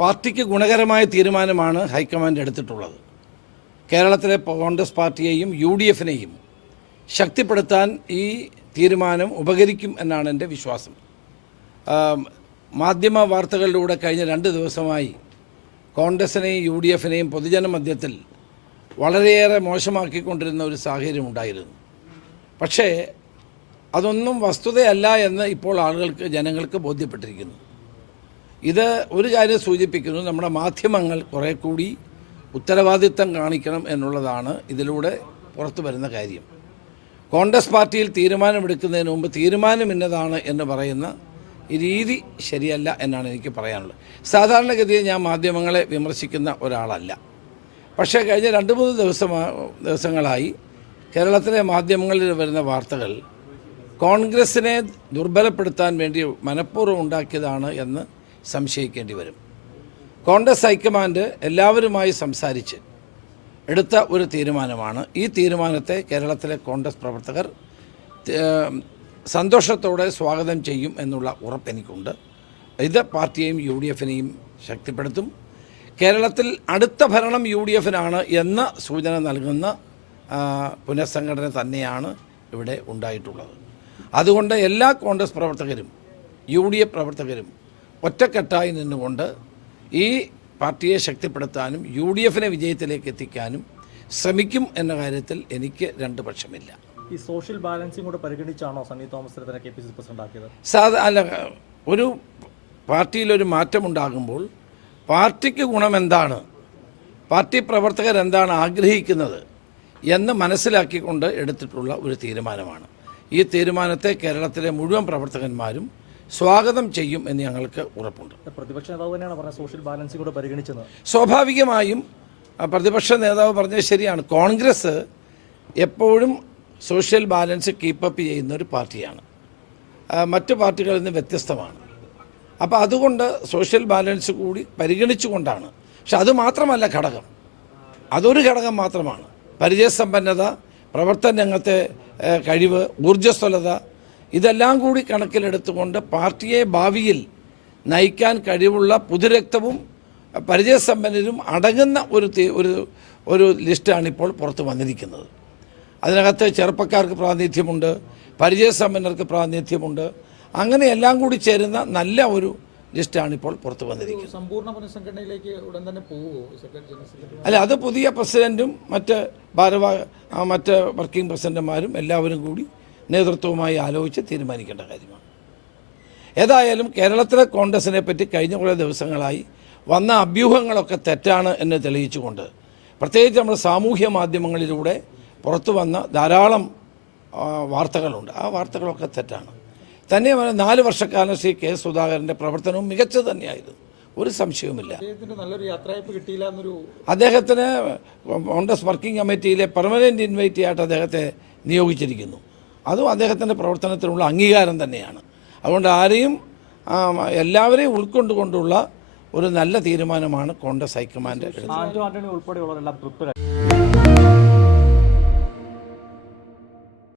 പാർട്ടിക്ക് ഗുണകരമായ തീരുമാനമാണ് ഹൈക്കമാൻഡ് എടുത്തിട്ടുള്ളത്. കേരളത്തിലെ കോൺഗ്രസ് പാർട്ടിയെയും UDFനെയും ശക്തിപ്പെടുത്താൻ ഈ തീരുമാനം ഉപകരിക്കും എന്നാണ് എൻ്റെ വിശ്വാസം. മാധ്യമ വാർത്തകളിലൂടെ കഴിഞ്ഞ 2 ദിവസമായി കോൺഗ്രസിനെയും UDFനെയും പൊതുജന മധ്യത്തിൽ വളരെയേറെ മോശമാക്കിക്കൊണ്ടിരുന്ന ഒരു സാഹചര്യം ഉണ്ടായിരുന്നു. പക്ഷേ അതൊന്നും വസ്തുതയല്ല എന്ന് ഇപ്പോൾ ജനങ്ങൾക്ക് ബോധ്യപ്പെട്ടിരിക്കുന്നു. ഇത് ഒരു കാര്യം സൂചിപ്പിക്കുന്നു, നമ്മുടെ മാധ്യമങ്ങൾ കുറേ കൂടി ഉത്തരവാദിത്തം കാണിക്കണം എന്നുള്ളതാണ് ഇതിലൂടെ പുറത്തു വരുന്ന കാര്യം. കോൺഗ്രസ് പാർട്ടിയിൽ തീരുമാനമെടുക്കുന്നതിന് മുമ്പ് തീരുമാനം ഇന്നതാണ് എന്ന് പറയുന്ന ഈ രീതി ശരിയല്ല എന്നാണ് എനിക്ക് പറയാനുള്ളത്. സാധാരണഗതിയിൽ ഞാൻ മാധ്യമങ്ങളെ വിമർശിക്കുന്ന ഒരാളല്ല. പക്ഷേ കഴിഞ്ഞ 2-3 ദിവസങ്ങളായി കേരളത്തിലെ മാധ്യമങ്ങളിൽ വരുന്ന വാർത്തകൾ കോൺഗ്രസിനെ ദുർബലപ്പെടുത്താൻ വേണ്ടി മനഃപൂർവ്വം ഉണ്ടാക്കിയതാണ് എന്ന് സംശയിക്കേണ്ടി വരും. കോൺഗ്രസ് ഹൈക്കമാൻഡ് എല്ലാവരുമായി സംസാരിച്ച് എടുത്ത ഒരു തീരുമാനമാണ്. ഈ തീരുമാനത്തെ കേരളത്തിലെ കോൺഗ്രസ് പ്രവർത്തകർ സന്തോഷത്തോടെ സ്വാഗതം ചെയ്യും എന്നുള്ള ഉറപ്പെനിക്കുണ്ട്. ഇത് പാർട്ടിയെയും UDFനെയും ശക്തിപ്പെടുത്തും. കേരളത്തിൽ അടുത്ത ഭരണം UDFനാണ് എന്ന സൂചന നൽകുന്ന പുനഃസംഘടന തന്നെയാണ് ഇവിടെ ഉണ്ടായിട്ടുള്ളത്. അതുകൊണ്ട് എല്ലാ കോൺഗ്രസ് പ്രവർത്തകരും UDF പ്രവർത്തകരും ഒറ്റക്കെട്ടായി നിന്നുകൊണ്ട് ഈ പാർട്ടിയെ ശക്തിപ്പെടുത്താനും UDFനെ വിജയത്തിലേക്ക് എത്തിക്കാനും ശ്രമിക്കും എന്ന കാര്യത്തിൽ എനിക്ക് 2 പക്ഷമില്ല. ഈ സോഷ്യൽ ബാലൻസിംഗ് കൂടെ പരിഗണിച്ചാണോ സണ്ണി തോമസിനെ തന്നെ KPCC പ്രസിഡന്റ് ആക്കിയത്? അല്ല, ഒരു പാർട്ടിയിലൊരു മാറ്റമുണ്ടാകുമ്പോൾ പാർട്ടിക്ക് ഗുണമെന്താണ്, പാർട്ടി പ്രവർത്തകർ എന്താണ് ആഗ്രഹിക്കുന്നത് എന്ന് മനസ്സിലാക്കിക്കൊണ്ട് എടുത്തിട്ടുള്ള ഒരു തീരുമാനമാണ്. ഈ തീരുമാനത്തെ കേരളത്തിലെ മുഴുവൻ പ്രവർത്തകന്മാരും സ്വാഗതം ചെയ്യും എന്ന് ഞങ്ങൾക്ക് ഉറപ്പുണ്ട്. പ്രതിപക്ഷ നേതാവ് തന്നെയാണ് പറഞ്ഞത് സോഷ്യൽ ബാലൻസിംഗ് കൂടെ പരിഗണിച്ചത്. സ്വാഭാവികമായും പ്രതിപക്ഷ നേതാവ് പറഞ്ഞത് ശരിയാണ്. കോൺഗ്രസ് എപ്പോഴും സോഷ്യൽ ബാലൻസ് കീപ്പപ്പ് ചെയ്യുന്ന ഒരു പാർട്ടിയാണ്, മറ്റു പാർട്ടികളിൽ നിന്ന് വ്യത്യസ്തമാണ്. അപ്പോൾ അതുകൊണ്ട് സോഷ്യൽ ബാലൻസ് കൂടി പരിഗണിച്ചുകൊണ്ടാണ്. പക്ഷെ അതുമാത്രമല്ല ഘടകം, അതൊരു ഘടകം മാത്രമാണ്. പരിചയസമ്പന്നത, പ്രവർത്തന രംഗത്തെ കഴിവ്, ഊർജ്ജസ്വലത, ഇതെല്ലാം കൂടി കണക്കിലെടുത്തുകൊണ്ട് പാർട്ടിയെ ഭാവിയിൽ നയിക്കാൻ കഴിവുള്ള പുതുരക്തവും പരിചയസമ്പന്നരും അടങ്ങുന്ന ഒരു ലിസ്റ്റാണിപ്പോൾ പുറത്ത് വന്നിരിക്കുന്നത്. അതിനകത്ത് ചെറുപ്പക്കാർക്ക് പ്രാതിനിധ്യമുണ്ട്, പരിചയസമ്പന്നർക്ക് പ്രാതിനിധ്യമുണ്ട്. അങ്ങനെ എല്ലാം കൂടി ചേരുന്ന നല്ല ഒരു ലിസ്റ്റാണിപ്പോൾ പുറത്ത് വന്നിരിക്കുന്നത്. സമ്പൂർണ്ണ പുനഃസംഘടനയിലേക്ക് ഉടൻ തന്നെ പോകുമോ? അല്ല, അത് പുതിയ പ്രസിഡന്റും മറ്റ് വർക്കിംഗ് പ്രസിഡന്റുമാരും എല്ലാവരും കൂടി നേതൃത്വവുമായി ആലോചിച്ച് തീരുമാനിക്കേണ്ട കാര്യമാണ്. ഏതായാലും കേരളത്തിലെ കോൺഗ്രസിനെ പറ്റി കഴിഞ്ഞ കുറേ ദിവസങ്ങളായി വന്ന അഭ്യൂഹങ്ങളൊക്കെ തെറ്റാണ് എന്ന് തെളിയിച്ചുകൊണ്ട്, പ്രത്യേകിച്ച് നമ്മൾ സാമൂഹ്യ മാധ്യമങ്ങളിലൂടെ പുറത്തു വന്ന ധാരാളം വാർത്തകളുണ്ട്. ആ വാർത്തകളൊക്കെ തെറ്റാണ്. തന്നെയുമല്ല, 4 വർഷക്കാലം ശ്രീ K. സുധാകരൻ്റെ പ്രവർത്തനവും മികച്ചത് തന്നെയായിരുന്നു, ഒരു സംശയവുമില്ല. അദ്ദേഹത്തിന് കോൺഗ്രസ് വർക്കിംഗ് കമ്മിറ്റിയിലെ പെർമനൻറ്റ് ഇൻവൈറ്റി ആയിട്ട് അദ്ദേഹത്തെ നിയോഗിച്ചിരിക്കുന്നു. അതും അദ്ദേഹത്തിൻ്റെ പ്രവർത്തനത്തിനുള്ള അംഗീകാരം തന്നെയാണ്. അതുകൊണ്ട് എല്ലാവരെയും ഉൾക്കൊണ്ടുകൊണ്ടുള്ള ഒരു നല്ല തീരുമാനമാണ് കോൺഗ്രസ് ഹൈക്കമാൻഡ് എടുത്തത്.